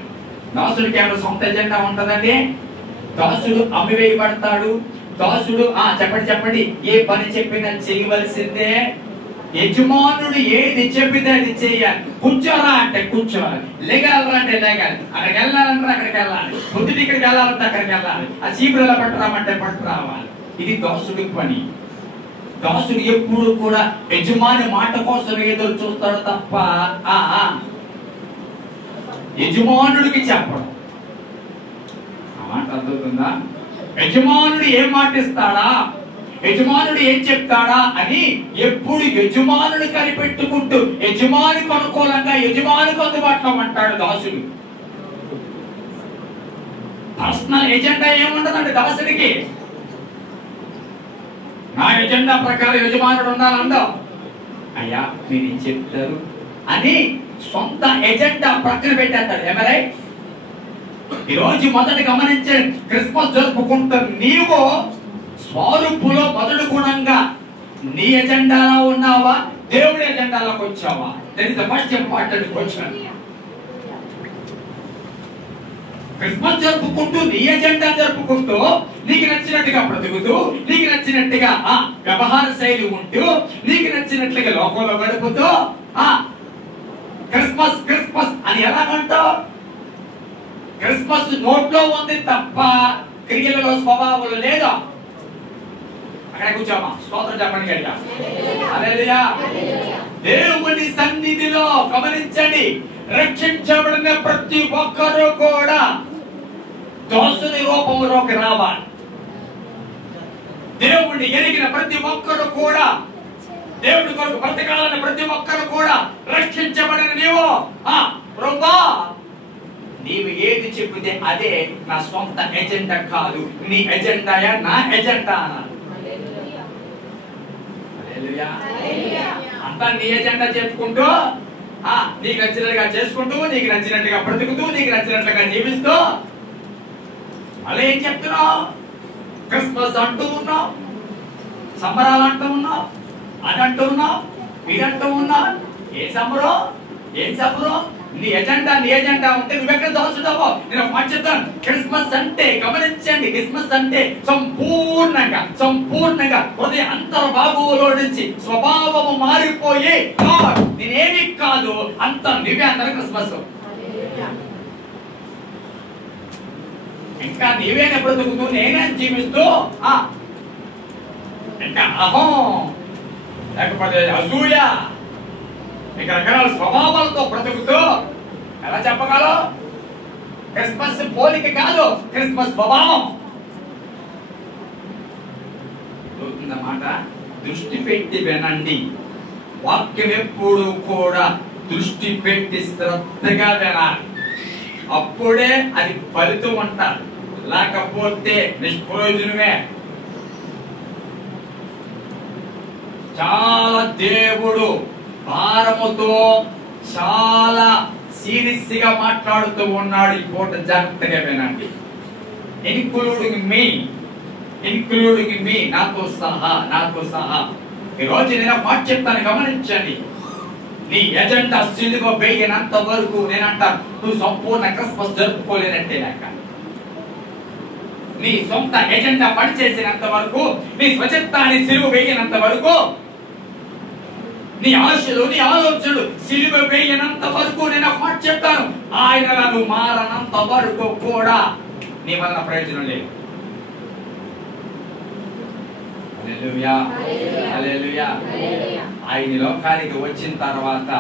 దాసుడికి ఏమైనా సొంత ఎజెండా ఉంటుందండి? దాసుడు అమ్మివేయబడతాడు. దాసుడు చెప్పండి ఏ పని చెప్పినా చేయవలసిందే. యజమానుడు ఏది చెప్పితే అది చేయాలి. కూర్చోరా అంటే కూర్చోవాలి, లెగాలరా అంటే లెగాలి, అక్కడికి వెళ్ళాలంటే అక్కడికి వెళ్ళాలి, పొద్దుటి ఇక్కడికి వెళ్ళాలంటే అక్కడికి వెళ్ళాలి, ఆ చీపురలా పట్టురామంటే పట్టు రావాలి. ఇది దాసుడి పని. దాసుడు ఎప్పుడు కూడా యజమాని మాట కోసం ఎదురు చూస్తాడు తప్ప యజమానుడికి చెప్పడం. ఆ మాట అర్థవుతుందా? యజమానుడు ఏం మాట ఇస్తాడా, యజమానుడు ఏం చెప్తాడా అని ఎప్పుడు యజమానుడు కనిపెట్టుకుంటూ యజమానికి అనుకూలంగా యజమానికి అందుబాటులో అంటాడు దాసుడు. పర్సనల్ ఎజెండా ఏముండదండి దాసుడికి. నా ఎజెండా ప్రకారం యజమానుడు ఉండాలంటావు. అయ్యా మీరు చెప్తారు అని సొంత ఎజెండా ప్రక్కన పెట్టేస్తాడు. ఏమరై ఈరోజు మొదటి గమనించే, క్రిస్మస్ జరుపుకుంటారు నీవు స్వరూపులో మొదటి గుణంగా నీ ఎజెండాలో ఉన్నావా, దేవుడి ఎజెండాలోకి వచ్చావా? That is the first important question. Christmas జరుపుకుంటూ నీ ఎజెండా జరుపుకుంటూ నీకు నచ్చినట్టుగా బ్రతుకుతూ నీకు నచ్చినట్టుగా వ్యవహార శైలి ఉంటూ నీకు నచ్చినట్లుగా లోకంలో గడుపుతూ క్రిస్మస్ క్రిస్మస్ అని ఎలాగంటావు? క్రిస్మస్ నోట్లో ఉంది తప్ప క్రియలలో స్వభావం లేదా? అక్కడ కూర్చోమా, స్తోత్రం చెప్పండి గట్టిగా. హల్లెలూయా. దేవుని సన్నిధిలో గమనించండి, రక్షించబడిన ప్రతి ఒక్కరూ కూడా దాసుని రూపంలోకి రావాలి. దేవుణ్ణి ఎరిగిన ప్రతి ఒక్కరు కూడా, దేవుడి కొరకు బ్రతకాలని ప్రతి ఒక్కరు కూడా రక్షించబడిన నీవు ప్రభువా నీవు ఏది చెప్పితే అదే నా సొంత ఎజెండా కాదు, నీ ఎజెండాయా నా ఎజెండా అన్నారు. అంతా నీ ఎజెండా చెప్పుకుంటూ నీకు నచ్చినట్టుగా చేసుకుంటూ నీకు నచ్చినట్టుగా బ్రతుకుతూ నీకు నచ్చినట్టుగా జీవిస్తూ అలా ఏం చెప్తున్నావు? క్రిస్మస్ అంటూ ఉన్నావు, సంబరాలు అంటూ ఉన్నావు, అది అంటూ ఉన్నావు, ఇది అంటూ ఉన్నావు. ఏం సంబరం, ఏం సంబరం? నీ ఎజెండా ఉంటే నువ్వెక్కడ దాసుడవో. నేను ఒక మాట చెప్తాను. క్రిస్మస్ అంటే గమనించండి, క్రిస్మస్ అంటే సంపూర్ణంగా హృదయ అంతర్భాగంలో నుంచి స్వభావము మారిపోయి నేనేమి కాదు అంత నువ్వే అందరూ క్రిస్మస్. ఇంకా నీవేనే బ్రతుకుతూ నేనే జీవిస్తూ ఇంకా అహం లేకపోతే అసూయ ఇక రకరకాల స్వభావాలతో బ్రతుకుతూ ఎలా చెప్పగలవు? క్రిస్మస్ పోలిక కాదు, క్రిస్మస్ స్వభావం. మాట దృష్టి పెట్టి వినండి. వాక్యం ఎప్పుడు కూడా దృష్టి పెట్టి శ్రద్ధగా వినాలి. అప్పుడే అది ఫలితం అంటారు, లేకపోతే నిష్ప్రయోజనమే. చాలా దేవుడు భారముతో చాలా సీరియస్ గా మాట్లాడుతూ ఉన్నాడు. ఈ పూట జాగ్రత్తగా వినండి. ఇన్క్లూడింగ్ మీ నాతో సహా ఈరోజు నేను మాట చెప్తాను, గమనించండి. నీ ఎజెండా సిలువ వేయనంత వరకు నేనంటాను నువ్వు సంపూర్ణ క్రిస్మస్ జరుపుకోలేనట్టే లెక్క. నీ సొంత ఎజెండా పనిచేసినంత వరకు, నీ స్వచిత్తాన్ని సిలువ వేయనంత వరకు, నీ ఆశలు నీ ఆలోచనలు సిలువ వేయనంత వరకు నేను ఒక మాట చెప్తాను, ఆయనలను మారనంత వరకు కూడా నీ వలన ప్రయోజనం లేదు. హల్లెలూయా, హల్లెలూయా. ఆయన లోకానికి వచ్చిన తర్వాత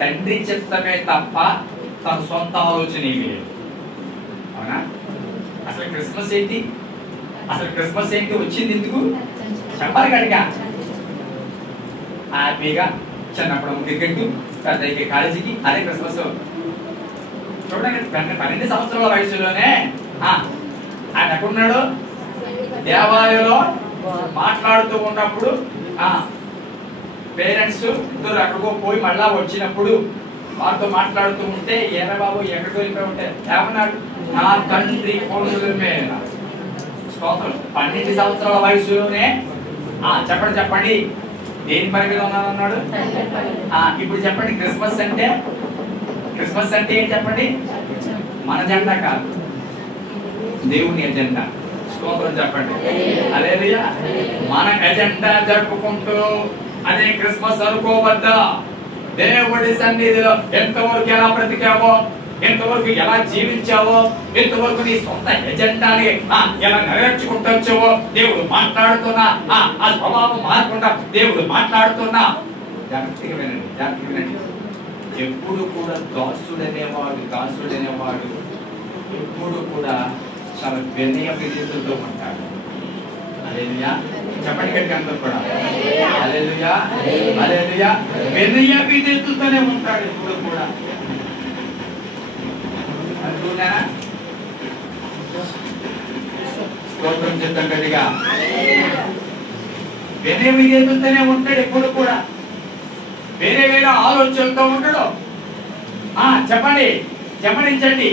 తండ్రి చిత్తమే తప్ప తన సొంత ఆలోచన ఏమీ లేదు. అవునా? అసలు క్రిస్మస్ ఏంటి? అసలు క్రిస్మస్ ఏంటి? వచ్చింది ఎందుకు చెప్పాలి కనుక. హ్యాపీగా చిన్నప్పుడు క్రికెట్, పెద్దకి కాలేజీకి, అదే క్రిస్మస్. చూడండి, 12 సంవత్సరాల వయసులోనే ఆయన ఎక్కడున్నాడు? దేవాలయంలో మాట్లాడుతూ ఉన్నప్పుడు పేరెంట్స్ ఇద్దరు ఎక్కడికో పోయి మళ్ళా వచ్చినప్పుడు వారితో మాట్లాడుతూ ఉంటే, ఏరా బాబు ఎక్కడికి వెళ్ళిపోయి ఉంటే ఏమన్నాడు? నా తండ్రి కొడుకుల మీద స్తోత్రం. 12 సంవత్సరాల వయసులోనే చెప్పండి చెప్పండి దేని పని మీద ఉన్నానన్నాడు. ఇప్పుడు చెప్పండి, క్రిస్మస్ అంటే ఏం చెప్పండి? మన జెండా కాదు, దేవుని ఎజెండా. స్తోత్రం చెప్పండి. హల్లెలూయా. మన ఎజెండా జరుపుకుంటూ అదే క్రిస్మస్ అనుకోవద్దా? దేవుడి సన్నిధిలో ఎంతవరకు ఎలా బ్రతికావో, ఎంతవరకు ఎలా జీవించావో, ఎంతవరకు నీ సొంత ఎజెండాని ఎలా నెరవేర్చుకుంటూ వచ్చావో, దేవుడు మాట్లాడుతున్నా ఆ స్వభావం మారకుండా దేవుడు మాట్లాడుతున్నా. జాగ్రత్తగా వినండి, జాగ్రత్తగా వినండి. ఎప్పుడు కూడా దాసుడనేవాడు ఎప్పుడు కూడా చాలా వినయ విధేయతతో ఉంటాడు. హల్లెలూయా. చెప్పండి గట్టిగా అందరూ కూడా. హల్లెలూయా, హల్లెలూయా. వినయ విధేయతతోనే ఉంటాడు ఎప్పుడు కూడా. చూడారా? స్తోత్రం చెప్తాం గట్టిగా. వినయ విధేయతతోనే ఉంటాడు ఎప్పుడు కూడా. వేరే వేరే ఆలోచనలతో ఉంటాడు. చెప్పండి, గమనించండి.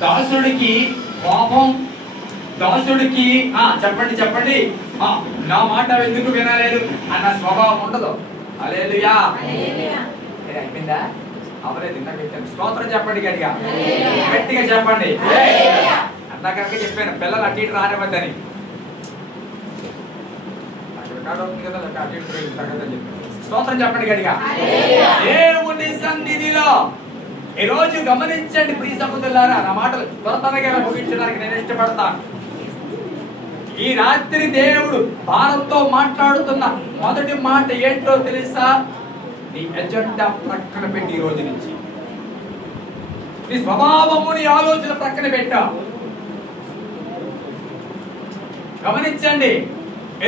దాసుడికి కోపం, దాసుడికి చెప్పండి నా మాట ఎందుకు వినలేదు అన్న స్వభావం ఉండదు. హల్లెలూయా. అయిపోయిందా? అవలేదు, ఇంకా పెట్టాను. స్తోత్రం చెప్పండి గట్టిగా, గట్టిగా చెప్పండి. అన్నాక చెప్పాను పిల్లలు అటు ఇటు రానివ్వద్దని. స్తోత్రం చెప్పండి గట్టిగా. దేవుని సన్నిధిలో ఈ రోజు గమనించండి ప్రియ సహోదరులారా, నా మాటలు త్వరగా ముగించడానికి నేను ఇష్టపడతాను. ఈ రాత్రి దేవుడు భారత్తో మాట్లాడుతున్న మొదటి మాట ఏంటో తెలుసా? నీ ఎజెండా ప్రక్కన పెట్టి, ఈ రోజు నుంచి నీ స్వభావము నీ ఆలోచన ప్రక్కన పెట్టా. గమనించండి,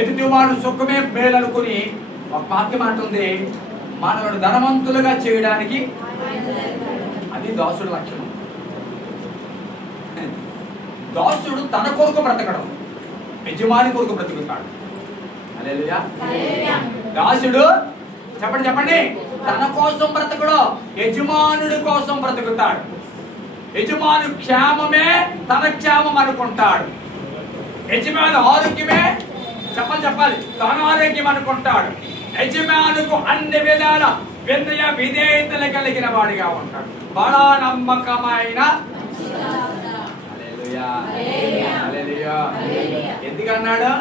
ఎదుటివాడు సుఖమే మేలనుకుని ఒక వాక్యం అంటుంది, మనల్ని ధనవంతులుగా చేయడానికి. అది దాసుడు లక్షణం. దాసుడు తన కొరకు బ్రతకడం, యజమాని కొరకు బ్రతుకుతాడు. హల్లెలూయా. దాసుడు చెప్పండి తన కోసం బ్రతకడు, యజమానుడి కోసం బ్రతుకుతాడు. యజమాను క్షేమమే తన క్షేమం అనుకుంటాడు. యజమాను ఆరోగ్యమే చెప్పాలి తన ఆరోగ్యం అనుకుంటాడు. యజమానుకు అన్ని విధాల వినయ విధేయతలు కలిగిన వాడిగా ఉంటాడు. బడా నమ్మకమైన. హల్లెలూయా, హల్లెలూయా. ఎందుకన్నాడు?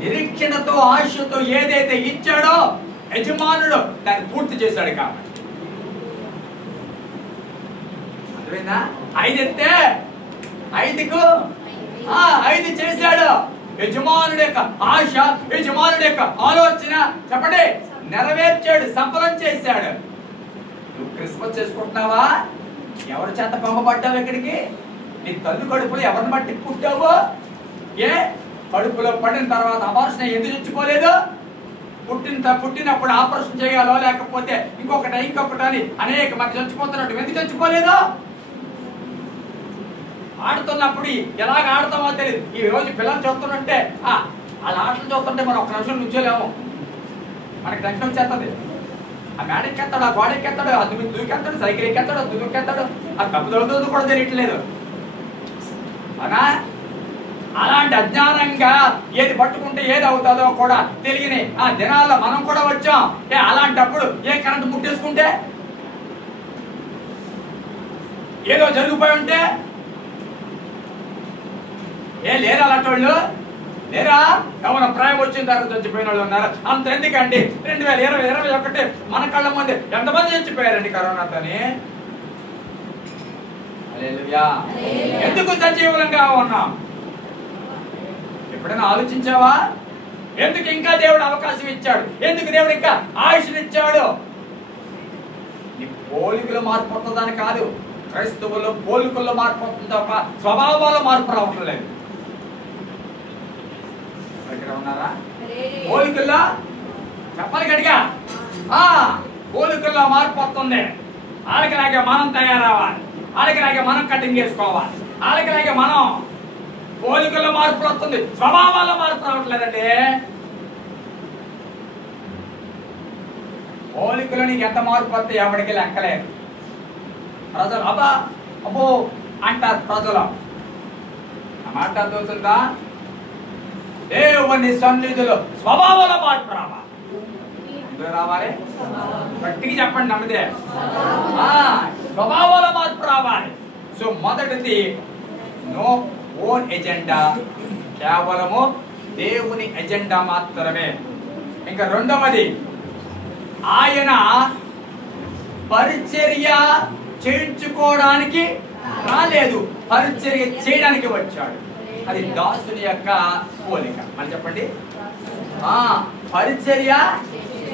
నిరీక్షణతో ఆశతో ఏదైతే ఇచ్చాడో యజమానుడు దాన్ని పూర్తి చేశాడు కాబట్టి. అర్థమైందా? 5 ఎత్తే 5 చేశాడు. యజమానుడి యొక్క ఆశ, యజమానుడి యొక్క ఆలోచన చెప్పండి నెరవేర్చాడు, సఫలం చేశాడు. నువ్వు క్రిస్మస్ చేసుకుంటున్నావా? ఎవరి చేత పంపబడ్డావు ఇక్కడికి? నీ తల్లి కడుపులో ఎవరిని బట్టి పుట్టావు? కడుపులో పడిన తర్వాత అబార్షన్ ఎందుకు చచ్చిపోలేదు? పుట్టినప్పుడు ఆపరేషన్ చేయాలో లేకపోతే ఇంకొకటి అని అనేక మంది చచ్చిపోతున్నట్టు ఎందుకు చచ్చిపోలేదు? ఆడుతున్నప్పుడు ఎలాగ ఆడతామో తెలియదు. ఈ రోజు పిల్లలు చూస్తుంటే వాళ్ళ ఆటలు చూస్తుంటే మనం 1 నిమిషం నుంచోలేము. మనకి టెన్షన్ వచ్చేస్తుంది. ఆ మేడ ఎక్కేస్తాడు, ఆ గోడ ఎక్కేస్తాడు, అది మీద దూకెత్తాడు, సైకిల్ ఎక్కేస్తాడు, దూకెత్తాడు, ఆ తప్పు దొరుకుతుంది కూడా తెలియట్లేదు. అవునా? అలాంటి అజ్ఞానంగా ఏది పట్టుకుంటే ఏది అవుతుందో కూడా తెలియని ఆ దినాల్లో మనం కూడా వచ్చాం. అలాంటప్పుడు కరెంట్ ముట్టేసుకుంటే ఏదో జరిగిపోయి ఉంటే లేరా అలాంటి వాళ్ళు లేరా? ఎవరైనా ప్రాయం వచ్చిన తర్వాత చచ్చిపోయిన వాళ్ళు ఉన్నారు. అంత ఎందుకండి 2021 మన కళ్ళ ముందే ఎంతమంది చచ్చిపోయారండి కరోనాతోని? హల్లెలూయా. ఎందుకు సజీవులంగా ఉన్నాం? ఎప్పుడైనా ఆలోచించావా? ఎందుకు ఇంకా దేవుడు అవకాశం ఇచ్చాడు? ఎందుకు దేవుడు ఇంకా ఆయుష్నిచ్చాడు? నీ పోలికలు మార్పు వస్తుందని కాదు, క్రైస్తవుల్లో పోలికల్లో మార్పు వస్తుంది తప్ప స్వభావాల్లో మార్పు రావటం లేదు. ఇక్కడ ఉన్నారా? పోలికల్లో చెప్పాలి గడిగా పోలికల్లో మార్పు వస్తుంది. వాళ్ళకిలాగే మనం తయారవ్వాలి, వాళ్ళకిలాగే మనం కటింగ్ చేసుకోవాలి, వాళ్ళకిలాగే మనం పోలికల్లో మార్పు వస్తుంది, స్వభావాల్లో మార్పు రావట్లేదండి. పోలికలో నీకు ఎంత మార్పు వస్తే ఎవరికి లెక్కలేదు. ప్రజలు అబ్బా అబ్బో అంటారు. ప్రజలు మాట అర్థమవుతుందా? దేవుని సన్నిధిలో స్వభావంలో మార్పు రావాలి. ఎందుకు రావాలి? గట్టిగా చెప్పండి, నమ్మితే స్వభావంలో మార్పు రావాలి. సో మొదటిది నో ఓన్ ఎజెండా, కేవలము దేవుని ఎజెండా మాత్రమే. ఇంకా రెండవది, ఆయన పరిచర్య చేయించుకోవడానికి రాలేదు, పరిచర్య చేయడానికి వచ్చాడు. అది దాసుని యొక్క పోలిక. మళ్ళీ చెప్పండి, పరిచర్య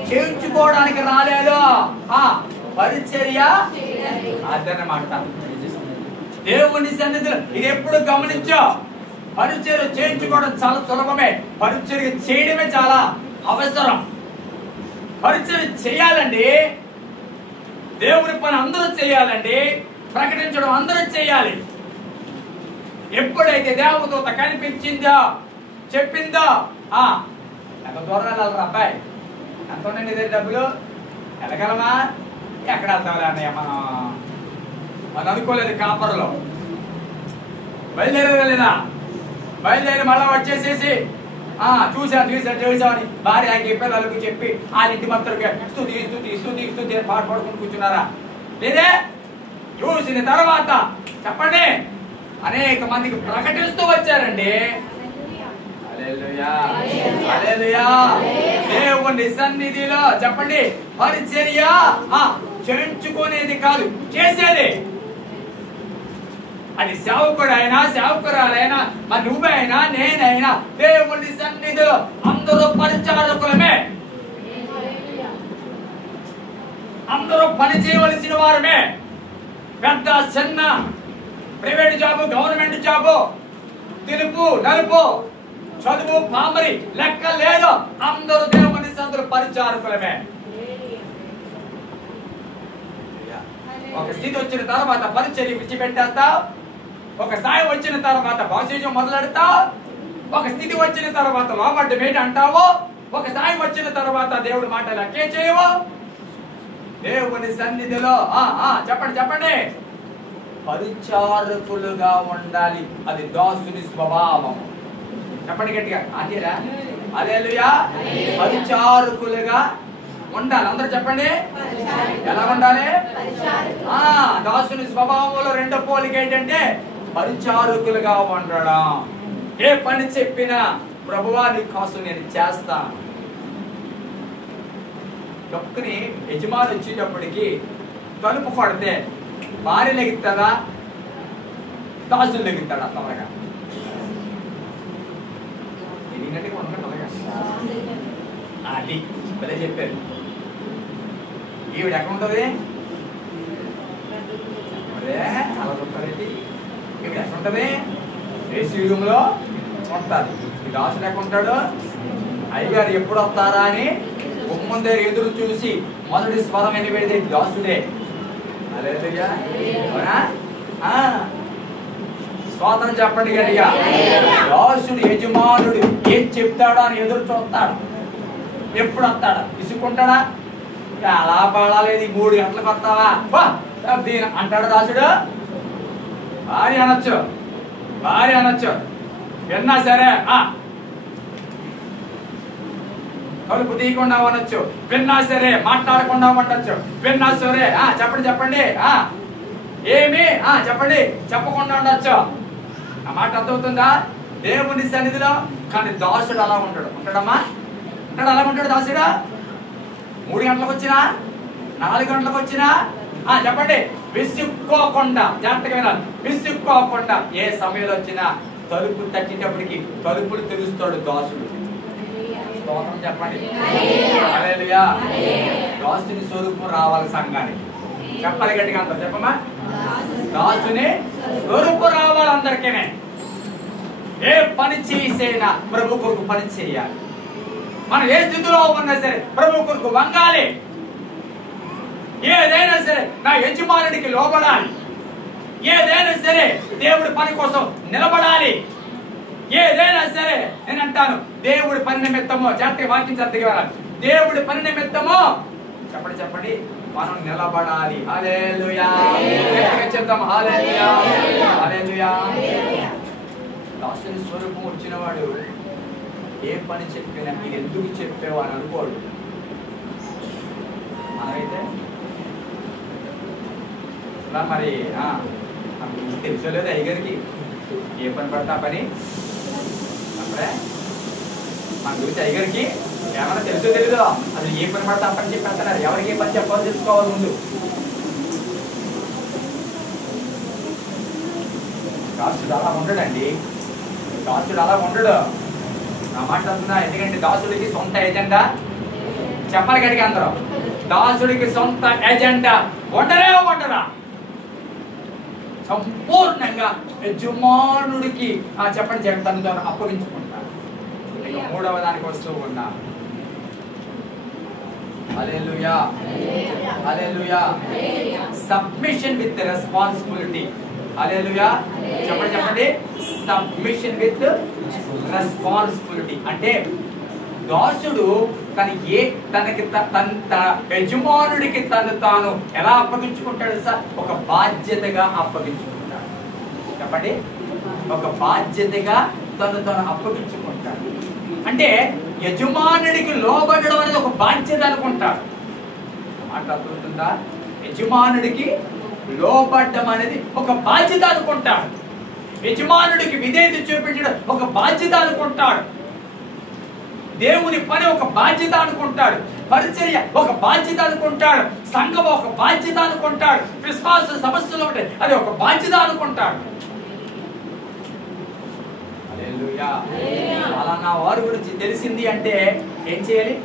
చేయించుకోవడానికి రాలేదు, పరిచర్య అదన్నమాట. దేవుని సన్నిధిలో ఇది ఎప్పుడు గమనించో, పరిచర్య చేయించుకోవడం చాలా సులభమే, పరిచర్య చేయడమే చాలా అవసరం. పరిచర్య చేయాలండి, దేవుని పని అందరూ చేయాలండి, ప్రకటించడం అందరూ చేయాలి. ఎప్పుడైతే దేవదూత కనిపించిందో చెప్పిందో ఎంత దూరం వెళ్ళాలి అబ్బాయి, ఎంత ఉండండి ఇదే డబ్బులు వెళ్ళగలమా? ఎక్కడ వెళ్తావులే అన్నయ్య, మనం అనుకోలేదు. కాపర్లో బయలుదేరలేదా? బయలుదేరి మళ్ళా వచ్చేసేసి చూసామని భార్యకి పిల్లలకు చెప్పి వాళ్ళింటి మొత్తం స్తుతి పాట పడుకుని కూర్చున్నారా? లేదే. చూసిన తర్వాత చెప్పండి, అనేక మందికి ప్రకటిస్తూ వచ్చారండి. హల్లెలూయా, హల్లెలూయా. దేవుని సన్నిధిలో చెప్పండి, పరిచర్య చేయించుకునేది కాదు, చేసేది. అది సేవకుడైనా సేవకురాలైనా, మరి నువ్వైనా నేనైనా దేవుని సన్నిధిలో అందరూ పరిచారకులమే, అందరూ పని చేయవలసిన వారమే. పెద్ద చిన్న, ప్రైవేట్ జాబు, గవర్నమెంట్ జాబు, తెలుపు నలుపు, చదువు పామరి లెక్క లేదు, అందరూ దేవుని సన్నిధిలో పరిచారకులమే. ఒక స్థితి వచ్చిన తర్వాత పరిచర్య విడిచిపెట్టేస్తావు, ఒక స్థాయి వచ్చిన తర్వాత బాసిజం మొదలెడతావు, ఒక స్థితి వచ్చిన తర్వాత లోబడ్డ మేట అంటావు, ఒక స్థాయి వచ్చిన తర్వాత దేవుడి మాట లెక్కే చేయవు. దేవుని సన్నిధిలో చెప్పండి చెప్పండి, పరిచారకులుగా ఉండాలి. అది దాసుని స్వభావం. చెప్పండి గట్టిగా, అంతేరా? హల్లెలూయా. పరిచారకులుగా ఉండాలి. అందరూ చెప్పండి, ఎలా ఉండాలి? దాసుని స్వభావంలో రెండో పోలిక ఏంటంటే పరిచారకులుగా ఉండడం. ఏ పని చెప్పినా ప్రభువా నీ కోసం నేను చేస్తాను. ఒక్కని యజమాని వచ్చేటప్పటికి తలుపు కొడితే భార్య లెగుతాడా, దాసులు లెగుతాడా? త్వరగా అది భలే చెప్పారు. ఈవిడ ఎక్కడ ఉంటుంది? అదే అలా ఉంటారండి. ఈవిడ ఎక్కడ ఉంటుంది? ఏసీ రూమ్లో ఉంటారు. ఈ దాసుడు ఎక్కడ ఉంటాడు? అయ్యగారు ఎప్పుడు వస్తారా అని గుమ్మం దగ్గర ఎదురు చూసి మొదటి స్వరం వినబెడితే దాసుడే. హల్లెలూయా. స్తోత్రం చెప్పండి గట్టిగా. దాసుడు యజమానుడు ఏం చెప్తాడో అని ఎదురు చూస్తాడు. ఎప్పుడు వస్తాడా? విసుక్కుంటాడా? అలా పాడాలేదు, 3 గంటలకు వస్తావా అంటాడు దాసుడు. భార్య అనొచ్చు, విన్నా సరే తలుపు తీయకుండా అనొచ్చు, విన్నా సరే మాట్లాడకుండా ఉండొచ్చు, విన్నా సరే చెప్పండి ఏమి చెప్పండి, చెప్పకుండా ఉండొచ్చు. ఆ మాట అర్థమవుతుందా? దేవుని సన్నిధిలో. కానీ దాసుడు అలా ఉంటాడు. ఉంటాడమ్మా? ఉంటాడు. అలా ఉంటాడు దాసుడు. 3 గంటలకు వచ్చినా, 4 గంటలకు వచ్చినా చెప్పండి, విసుక్కోకుండా, జాగ్రత్తగా వినాలి, విసుక్కోకుండా ఏ సమయంలో వచ్చినా తలుపు తట్టేటప్పటికి తలుపులు తెరుస్తాడు దాసుడు. స్తోత్రం చెప్పండి. హల్లెలూయా. దాసుని స్వరూపం రావాలి సంఘానికి. చెప్పాలి గట్టిగా అంటారు. చెప్పమ్మా. దాసుని స్వరూపం రావాలి అందరికీనే. ఏ పని చేసైనా ప్రభు కొరకు పని చేయాలి. మనం ఏ స్థితిలో ఉన్నా సరే ప్రభు కొరకు వంగాలి. ఏదైనా సరే నా యజమానుడికి లోబడాలి. ఏదైనా సరే దేవుడి పని కోసం నిలబడాలి. ఏదైనా సరే నేను అంటాను, దేవుడి పని నిమిత్తమో, జాగ్రత్తగా వాక్యం చక్కగా వెళ్ళాలి. దేవుడి పని నిమిత్తమో చెప్పండి చెప్పండి మనం నిలబడాలి. హల్లెలూయా. చెప్తాం హల్లెలూయా, హల్లెలూయా. దాసుని స్వరూపం వచ్చిన వాడు ఏ పని చెప్పినా మీరు ఎందుకు చెప్పావు అని అనుకోడు. మనమైతే మరి తెలుసలేదు అయ్యగారికి ఏ పని పడతా పని అప్పుడే మన గురించి అయ్యగారికి ఏమన్నా తెలుసో తెలీదు, అసలు ఏ పని పడతా పని చెప్పేస్తున్నారు. ఎవరికి ఏ పని చెప్పాలో తెలుసుకోవాలి ముందు. దాసుడు అలా ఉండడండి. దాసుడు అలా ఉండడు. నా మాట అంటున్నా. ఎందుకంటే దాసుడికి సొంత ఎజెండా చెప్పాలి గట్టిగా అందరూ. దాసుడికి సొంత ఎజెండా ఉండరా? సంపూర్ణంగా యజమానుడికి చెప్పండి తను తాను అప్పగించుకుంటారు. ఇక 3వ దానికి వస్తూ ఉన్నా. Hallelujah, hallelujah. Submission with responsibility. Hallelujah. చెప్పండి. సబ్మిషన్ విత్ రెస్పాన్సిబిలిటీ అంటే దాసుడు తనకి తన యజమానుడికి తాను ఎలా అప్పగించుకుంటాడు సార్? ఒక బాధ్యతగా అప్పగించుకుంటాడు. చెప్పండి. ఒక బాధ్యతగా తను అప్పగించుకుంటాడు. అంటే యజమానుడికి లోబడడం అనేది ఒక బాధ్యత అనుకుంటాడు. మాట అర్థమవుతుందా? యజమానుడికి లోబడ్డం అనేది ఒక బాధ్యత అనుకుంటాడు. యజమానుడికి విధేయత చూపించడం ఒక బాధ్యత అనుకుంటాడు. దేవుని పని ఒక బాధ్యత అనుకుంటాడు. పరిచర్య ఒక బాధ్యత అనుకుంటాడు. సంఘం ఒక బాధ్యత అనుకుంటాడు. విశ్వాస సమస్యలు ఉంటాయి, అది ఒక బాధ్యత అనుకుంటాడు. హల్లెలూయా. అలా నా వారి గురించి తెలిసింది అంటే ఏం చేయాలి?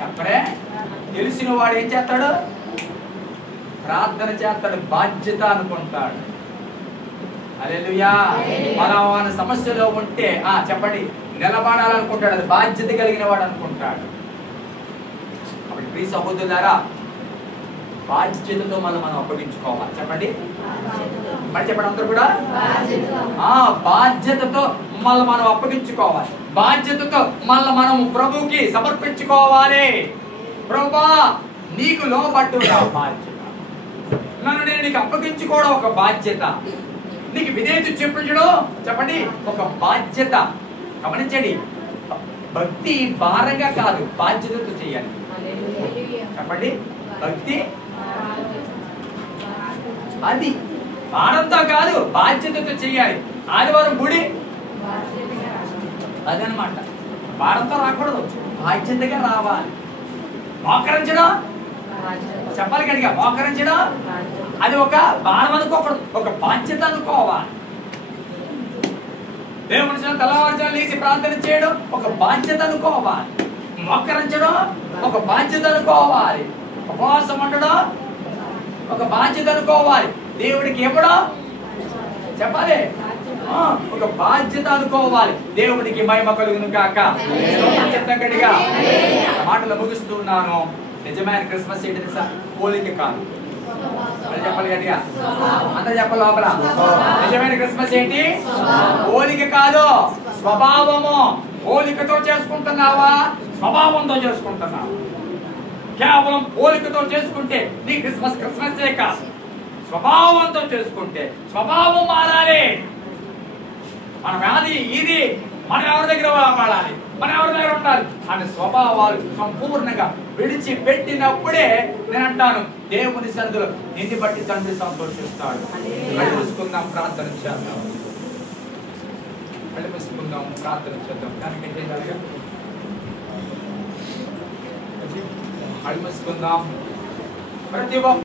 చెప్పరే. తెలిసిన వాడు ఏం చేస్తాడు? ప్రార్థన చేస్తాడు. బాధ్యత అనుకుంటాడు. హల్లెలూయా. మన సమస్యలో ఉంటే చెప్పండి నిలబడాలనుకుంటాడు. అది బాధ్యత కలిగిన వాడు అనుకుంటాడు. కాబట్టి ప్రియ సహోదరులారా, బాధ్యతతో మనం అప్పగించుకోవాలి. చెప్పండి మరి చెప్పండి అందరూ కూడా. బాధ్యతతో మనం అప్పగించుకోవాలి. బాధ్యతతో మనం ప్రభువుకి సమర్పించుకోవాలి. ప్రభువా నీకు లోబడ్డు బాధ్యత. నన్ను నేను నీకు అప్పగించుకోవడం ఒక బాధ్యత. నీకు విధేయత చూపించడం చెప్పండి ఒక బాధ్యత. గమనించండి, భక్తి భారంగా కాదు, బాధ్యతతో చేయాలి. చెప్పండి. భక్తి అది భారంతో కాదు, బాధ్యతతో చేయాలి. ఆదివారం గుడి అదనమాట. భారంతో రాకూడదు, బాధ్యతగా రావాలి. మోకరించడం చెప్పాలి గట్టిగా. మోకరించడం అది ఒక భారం అనుకోకూడదు, ఒక బాధ్యత అనుకోవాలి. దేవుని తెల్లవారుజామున లేచి ప్రార్థన చేయడం ఒక బాధ్యత అనుకోవాలి. మోకరించడం ఒక బాధ్యత అనుకోవాలి. ఉపవాసం ఉండడం ఒక బాధ్యత అనుకోవాలి. దేవుడికి ఇవ్వడం చెప్పాలి ఒక బాధ్యత అనుకోవాలి. దేవుడికి మహిమ కలుగును గాక. గట్టిగా మాటలు ముగిస్తున్నాను. నిజమైన క్రిస్మస్ ఏంటి తెలుసా? పోలిక కాదు. చెప్పాలి గట్టిగా అందరూ చెప్పాలి లోపల. నిజమైన క్రిస్మస్ ఏంటి? పోలిక కాదు, స్వభావము. పోలికతో చేసుకుంటున్నావా? స్వభావంతో చేసుకుంటున్నావా? కేవలం పోలికతో చేసుకుంటే నీ క్రిస్మస్ క్రిస్మసే కాదు. స్వభావంతో చేసుకుంటే స్వభావం మారాలి. మన వ్యాధి ఇది మనం ఎవరి దగ్గర వాడాలి, మనం ఎవరి దగ్గర ఉండాలి అనే స్వభావాలు సంపూర్ణంగా విడిచిపెట్టినప్పుడే నేను అంటాను దేవుని సన్నిధిలో నిన్ను బట్టి తండ్రి సంతోషిస్తాడు. కలుసుకుందాం, ప్రార్థన చేద్దాం. కలుసుకుందాం, ప్రార్థన చేద్దాం. దానికి ఏం చేయాలి? కలుసుకుందాం. ప్రతి ఒక్క